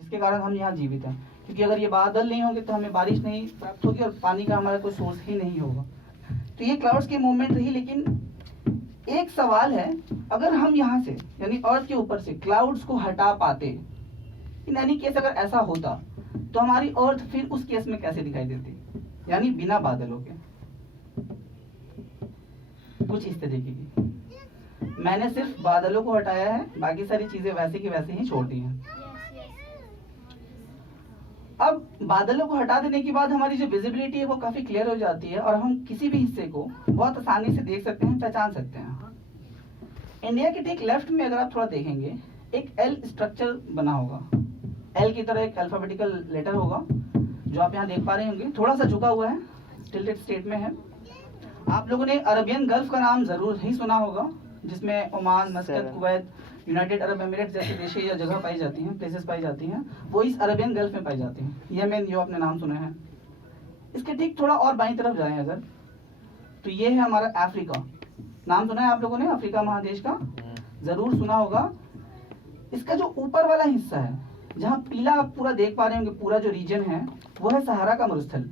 जिसके कारण हम यहाँ जीवित हैं, क्योंकि अगर ये बादल नहीं होंगे तो हमें बारिश नहीं प्राप्त होगी और पानी का हमारा कोई सोर्स ही नहीं होगा। तो ये क्लाउड्स की मूवमेंट रही। लेकिन एक सवाल है, अगर हम यहाँ से यानी अर्थ के ऊपर से क्लाउड्स को हटा पाते, इन एनी केस अगर ऐसा होता तो हमारी अर्थ फिर उस केस में कैसे दिखाई देती, यानी बिना बादलों के। कुछ इस तरीके की। मैंने सिर्फ बादलों को हटाया है, बाकी सारी चीजें वैसे की वैसे ही छोड़ दी हैं। अब बादलों को हटा देने के बाद हमारी जो विजिबिलिटी है वो काफी क्लियर हो जाती है और हम किसी भी हिस्से को बहुत आसानी से देख सकते हैं, पहचान सकते हैं। इंडिया के ठीक लेफ्ट में अगर आप थोड़ा देखेंगे, एक एल स्ट्रक्चर बना होगा। एल की तरह एक अल्फाबेटिकल लेटर होगा जो आप यहाँ देख पा रहे होंगे, थोड़ा सा झुका हुआ है, टिल्टेड स्टेट में है। आप लोगों ने अरबियन गल्फ का नाम जरूर ही सुना होगा, जिसमें Oman, मस्कत, Kuwait, United Arab Emirates जैसे देशें या जगह पाई जाती हैं, प्लेसेस पाई जाती हैं, वो इस अरबियन गल्फ में पाई जाती हैं। यमन जो आपने नाम सुना है, इसके ठीक थोड़ा और बाईं तरफ जाएं अगर, तो ये है हमारा अफ्रीका। नाम सुना है आप लोगों ने अफ्रीका महादेश का, जरूर सुना होगा। इसका जो ऊपर वाला हिस्सा है, जहाँ पीला आप पूरा देख पा रहे होंगे, पूरा जो रीजन है वो है सहारा का मरुस्थल।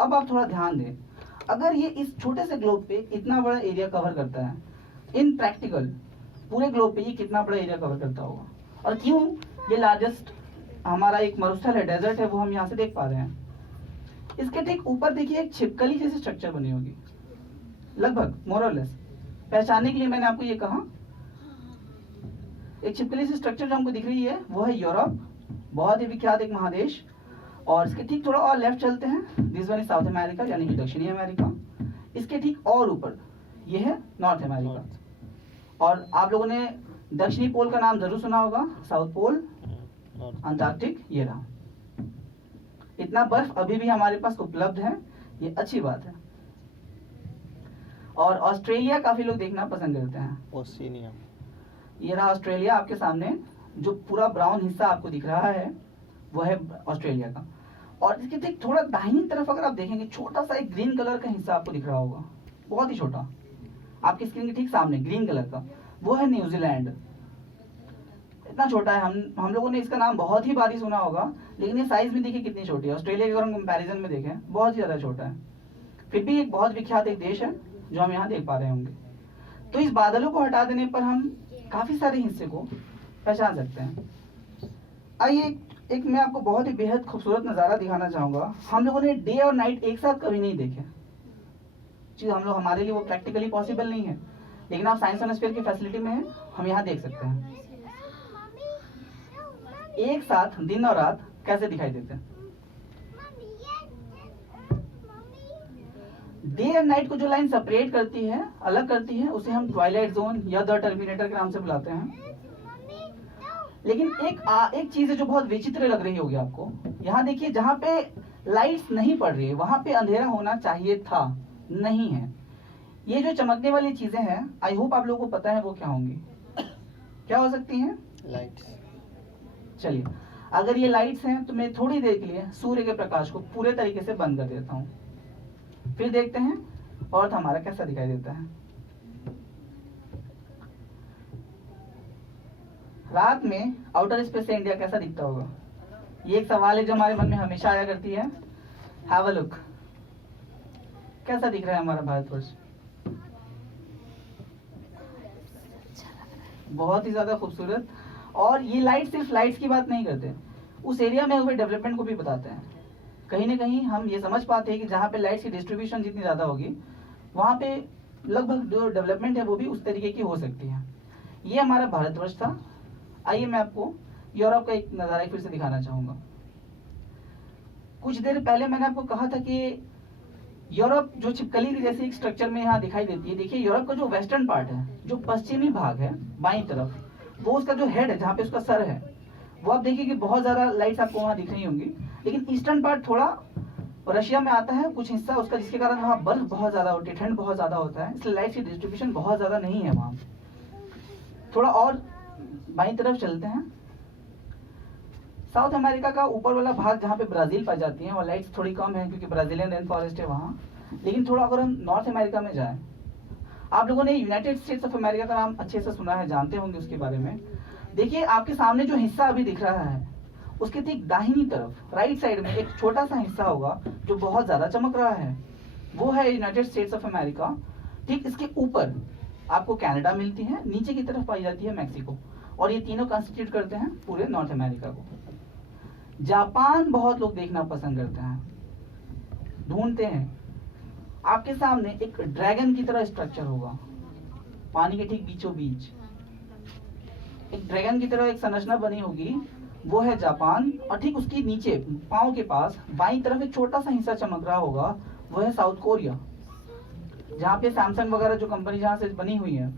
अब आप थोड़ा ध्यान दें, अगर ये इस छोटे से ग्लोब पे इतना बड़ा एरिया कवर करता है, इन प्रैक्टिकल पूरे ग्लोब पे ये कितना बड़ा एरिया कवर करता होगा, और क्यों ये लार्जेस्ट हमारा एक मरुस्थल है, डेजर्ट है, वो हम यहाँ से देख पा रहे हैं। इसके ठीक ऊपर देखिए एक छिपकली जैसी स्ट्रक्चर बनी होगी, लगभग मोर और लेस। पहचानने के लिए मैंने आपको ये कहा, एक छिपकली सी स्ट्रक्चर जो हमको दिख रही है वो है यूरोप, बहुत ही विख्यात एक महादेश। और इसके ठीक थोड़ा और लेफ्ट चलते हैं, this one is south America यानी कि दक्षिणी अमेरिका। इसके ठीक और ऊपर ये है नॉर्थ अमेरिका। और आप लोगों ने दक्षिणी पोल का नाम जरूर सुना होगा, साउथ पोल, अंटार्कटिक, ये रहा। इतना बर्फ अभी भी हमारे पास उपलब्ध है, ये अच्छी बात है। और ऑस्ट्रेलिया काफी लोग देखना पसंद करते हैं, ओशिनिया। ये रहा ऑस्ट्रेलिया आपके सामने, जो पूरा ब्राउन हिस्सा आपको दिख रहा है वो है ऑस्ट्रेलिया का। और इसके ठीक थोड़ा दाहिनी तरफ अगर आप देखेंगे, छोटा सा एक ग्रीन कलर का हिस्सा आपको दिख रहा होगा, बहुत ही छोटा, आपकी स्क्रीन के ठीक सामने ग्रीन कलर का, वो है न्यूजीलैंड। इतना छोटा है, हम लोगों ने इसका नाम बहुत ही बारी सुना होगा, लेकिन ये साइज में देखिए कितनी छोटी है। ऑस्ट्रेलिया के अगर हम कंपैरिजन में देखें, बहुत ही ज्यादा छोटा है, फिर भी एक बहुत विख्यात एक देश है जो हम यहाँ देख पा रहे होंगे। तो इस बादलों को हटा देने पर हम काफी सारे हिस्से को पहचान सकते हैं। आइए एक मैं आपको बहुत ही बेहद खूबसूरत नजारा दिखाना चाहूंगा। हम लोगों ने डे और नाइट एक साथ कभी नहीं देखे चीज, हम लोग, हमारे लिए वो प्रैक्टिकली पॉसिबल नहीं है, लेकिन आप साइंस एंड स्फीयर की फैसिलिटी में हैं, हम यहाँ देख सकते हैं एक साथ दिन और रात कैसे दिखाई देते हैं। डे एंड नाइट को जो लाइन सेपरेट करती है, अलग करती है, उसे हम ट्वाइलाइट जोन या द टर्मिनेटर के नाम से बुलाते हैं। लेकिन एक चीज है जो बहुत विचित्र लग रही होगी आपको, यहाँ देखिए, जहाँ पे लाइट्स नहीं पड़ रही है वहां पे अंधेरा होना चाहिए था, नहीं है। ये जो चमकने वाली चीजें हैं, आई होप आप लोगों को पता है वो क्या होंगी, क्या हो सकती हैं? लाइट्स। चलिए, अगर ये लाइट्स हैं तो मैं थोड़ी देर के लिए सूर्य के प्रकाश को पूरे तरीके से बंद कर देता हूँ, फिर देखते हैं अर्थ हमारा कैसा दिखाई देता है। रात में आउटर स्पेस से इंडिया कैसा दिखता होगा, ये एक सवाल है जो हमारे मन में हमेशा आया करती है। हैव अ लुक, कैसा दिख रहा है हमारा भारतवर्ष? बहुत ही ज्यादा खूबसूरत। और ये लाइट सिर्फ लाइट्स की बात नहीं करते, उस एरिया में हुए डेवलपमेंट को भी बताते हैं। कहीं ना कहीं हम ये समझ पाते हैं कि जहाँ पे लाइट्स की डिस्ट्रीब्यूशन जितनी ज्यादा होगी, वहां पे लगभग जो डेवलपमेंट है वो भी उस तरीके की हो सकती है। ये हमारा भारतवर्ष था। आइए मैं आपको यूरोप का एक नजारा फिर से दिखाना चाहूंगा। कुछ देर पहले मैंने आपको कहा था कि यूरोप जो छिपकली की जैसी एक स्ट्रक्चर में यहाँ दिखाई देती है। देखिए, यूरोप का जो वेस्टर्न पार्ट है, जो पश्चिमी भाग है बाईं तरफ, वो उसका जो हेड है, जहाँ पे उसका सर है, वो आप देखिए कि बहुत ज्यादा लाइट्स आपको वहाँ दिख रही होंगी। लेकिन ईस्टर्न पार्ट थोड़ा रशिया में आता है कुछ हिस्सा उसका, जिसके कारण वहाँ बर्फ बहुत ज्यादा होती है, ठंड बहुत ज्यादा होता है, इसलिए लाइट की डिस्ट्रीब्यूशन बहुत ज्यादा नहीं है वहाँ। थोड़ा और बाईं तरफ चलते हैं, साउथ अमेरिका का ऊपर वाला भाग जहाँ पे ब्राजील पाई जाती है, और लाइट्स थोड़ी कम है क्योंकि ब्राजीलियन रेन फॉरेस्ट है वहाँ। लेकिन थोड़ा अगर हम नॉर्थ अमेरिका में जाएं, आप लोगों ने यूनाइटेड स्टेट्स ऑफ अमेरिका का नाम अच्छे से सुना है, जानते होंगे उसके बारे में। देखिए, आपके सामने जो हिस्सा अभी दिख रहा है उसके ठीक दाहिनी तरफ राइट साइड में एक छोटा सा हिस्सा होगा जो बहुत ज्यादा चमक रहा है, वो है यूनाइटेड स्टेट्स ऑफ अमेरिका। ठीक इसके ऊपर आपको कनाडा मिलती है, नीचे की तरफ पाई जाती है मैक्सिको, और ये तीनों कंस्टिट्यूट करते हैं पूरे नॉर्थ अमेरिका को। जापान बहुत लोग देखना पसंद करते हैं, ढूंढते हैं। आपके सामने एक ड्रैगन की तरह स्ट्रक्चर होगा, पानी के ठीक बीचों बीच एक ड्रैगन की तरह एक संरचना बनी होगी, वो है जापान। और ठीक उसके नीचे पांव के पास बाईं तरफ एक छोटा सा हिस्सा चमक रहा होगा, वो है साउथ कोरिया, जहाँ पे सैमसंग वगैरह जो कंपनी जहाँ से बनी हुई है।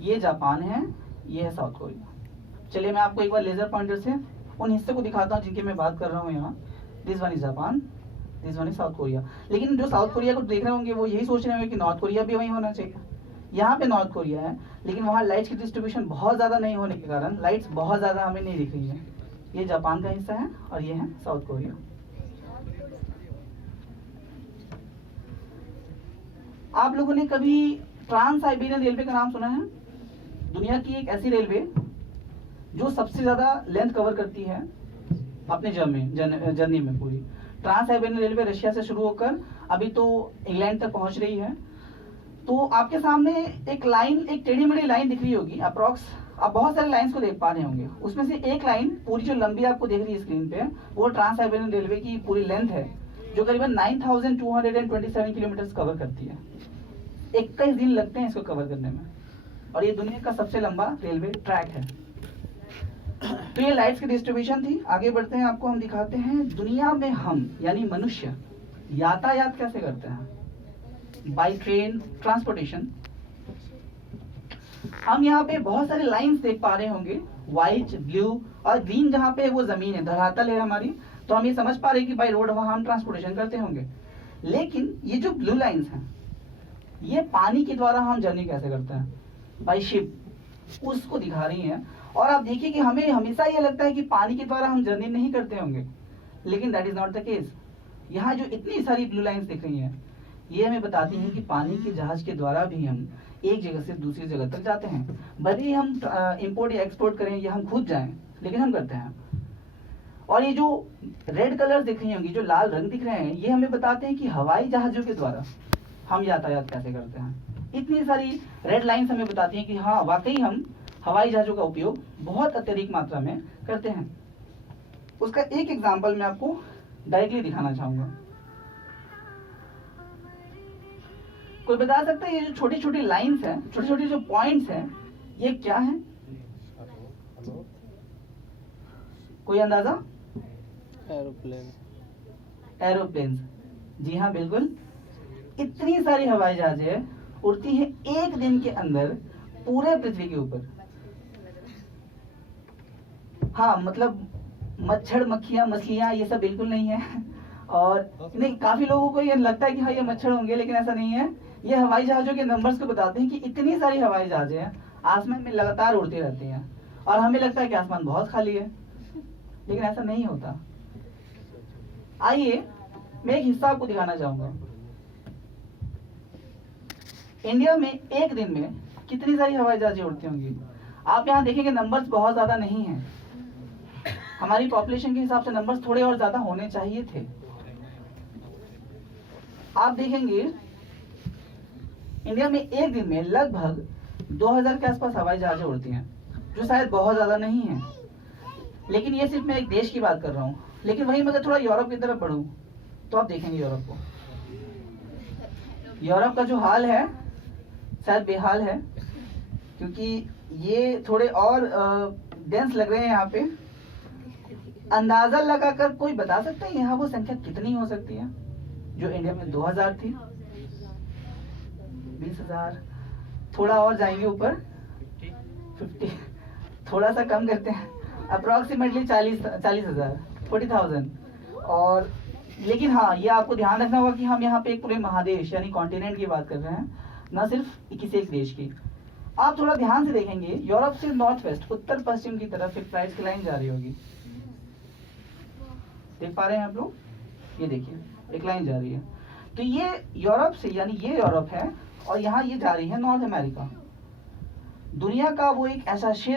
ये जापान है, ये है साउथ कोरिया। चलिए मैं आपको एक बार लेजर पॉइंटर से उन हिस्से को दिखाता हूँ जिनकी मैं बात कर रहा हूँ यहाँ। This one is Japan, this one is south Korea. लेकिन जो साउथ कोरिया को देख रहे होंगे वो यही सोच रहे होंगे कि नॉर्थ कोरिया भी वही होना चाहिए। यहाँ पे नॉर्थ कोरिया है, लेकिन वहाँ लाइट्स की डिस्ट्रीब्यूशन बहुत ज्यादा नहीं होने के कारण लाइट्स बहुत ज्यादा हमें नहीं दिख रही है। ये जापान का हिस्सा है और ये है साउथ कोरिया। आप लोगों ने कभी ट्रांस साइबेरियन रेलवे का नाम सुना है? दुनिया की एक ऐसी रेलवे जो सबसे ज्यादा लेंथ कवर करती है अपने जर्नी में पूरी। ट्रांस साइबेरियन रेलवे रशिया से शुरू होकर अभी तो इंग्लैंड तक पहुंच रही है। तो आपके सामने एक लाइन, एक टेढ़ी मेढ़ी लाइन दिख रही होगी अप्रॉक्स। आप बहुत सारे लाइंस को देख पा रहे होंगे, उसमें से एक लाइन पूरी जो लंबी आपको दिख रही है स्क्रीन पे, वो ट्रांस साइबेरियन रेलवे की पूरी लेंथ है, जो करीबन 9227 किलोमीटर कवर करती है। 21 दिन लगते हैं इसको कवर करने में, और ये दुनिया का सबसे लंबा रेलवे ट्रैक है। तो ये लाइट्स की डिस्ट्रीब्यूशन थी। आगे बढ़ते हैं, आपको हम दिखाते हैं दुनिया में हम यानी मनुष्य यातायात कैसे करते हैं, बाई ट्रेन ट्रांसपोर्टेशन। हम यहाँ पे बहुत सारे लाइंस देख पा रहे होंगे, व्हाइट, ब्लू और ग्रीन। जहाँ पे वो जमीन है, धरातल है हमारी, तो हम ये समझ पा रहे हैं कि बाई रोड वहां हम ट्रांसपोर्टेशन करते होंगे। लेकिन ये जो ब्लू लाइंस हैं, ये पानी के द्वारा हम जर्नी कैसे करते हैं, बाई शिप, उसको दिखा रही हैं। और आप देखिए कि हमें हमेशा ये लगता है कि पानी के द्वारा हम जर्नी नहीं करते होंगे, लेकिन that is not the case. यहाँ जो इतनी सारी ब्लू लाइंस दिख रही हैं, ये हमें बताती हैं कि पानी के जहाज के द्वारा भी हम एक जगह से दूसरी जगह तक जाते हैं। भले ही हम इंपोर्ट या एक्सपोर्ट करें या हम खुद जाएं, लेकिन हम करते हैं। और ये जो रेड कलर दिख रही होंगी, जो लाल रंग दिख रहे हैं, ये हमें बताते हैं कि हवाई जहाजों के द्वारा हम यातायात कैसे करते हैं। इतनी सारी रेड लाइंस हमें बताती हैं कि हाँ वाकई हम हवाई जहाजों का उपयोग बहुत अत्यधिक मात्रा में करते हैं। उसका एक एग्जाम्पल मैं आपको डायरेक्टली दिखाना चाहूंगा। कोई बता सकता है ये जो छोटी छोटी लाइंस हैं, छोटे छोटे जो पॉइंट्स हैं, ये क्या है? कोई अंदाजा? एरोप्लेन। एरोप्लेन, जी हाँ बिल्कुल। इतनी सारी हवाई जहाजें उड़ती हैं एक दिन के अंदर पूरे पृथ्वी के ऊपर। हाँ मतलब मच्छर, मक्खियां, मछलियां ये सब बिल्कुल नहीं है। और नहीं, काफी लोगों को ये लगता है कि हाँ ये मच्छर होंगे, लेकिन ऐसा नहीं है। ये हवाई जहाजों के नंबर्स को बताते हैं कि इतनी सारी हवाई जहाजें हैं, आसमान में लगातार उड़ती रहती हैं, और हमें लगता है कि आसमान बहुत खाली है, लेकिन ऐसा नहीं होता। आइए मैं एक हिस्सा आपको दिखाना चाहूंगा। इंडिया में एक दिन में कितनी सारी हवाई जहाजें उड़ती होंगी? आप यहाँ देखेंगे नंबर्स बहुत ज्यादा नहीं हैं। हमारी पॉपुलेशन के हिसाब से नंबर्स थोड़े और ज्यादा होने चाहिए थे। आप देखेंगे इंडिया में एक दिन में लगभग 2000 के आसपास हवाई जहाजें उड़ती हैं, जो शायद बहुत ज्यादा नहीं है। लेकिन ये सिर्फ मैं एक देश की बात कर रहा हूँ। लेकिन वहीं अगर थोड़ा यूरोप की तरफ बढ़ूं तो आप देखेंगे यूरोप को। यूरोप का जो हाल है शायद बेहाल है, क्योंकि ये थोड़े और डेंस लग रहे हैं यहाँ पे। अंदाजा लगाकर कोई बता सकता है यहाँ वो संख्या कितनी हो सकती है? जो इंडिया में 2000 थी, 20,000, थोड़ा और जाएंगे ऊपर, 50, थोड़ा सा कम करते हैं, अप्रोक्सीमेटली 40,000, 40,000। और लेकिन हाँ ये आपको ध्यान रखना होगा कि हम यहाँ पे एक पूरे महादेश यानी कॉन्टिनेंट की बात कर रहे हैं, न सिर्फ किसी एक देश की। आप थोड़ा ध्यान से देखेंगे, यूरोप से नॉर्थ वेस्ट, उत्तर पश्चिम की तरफ एक फ्लाइट की लाइन जा रही होगी। देख पा रहे हैं आप लोग? ये देखिए एक लाइन जा रही है। तो ये यूरोप से, यानी ये यूरोप है, और यहाँ ये जा रही है नॉर्थ अमेरिका। दुनिया का वो एक ऐसा क्षेत्र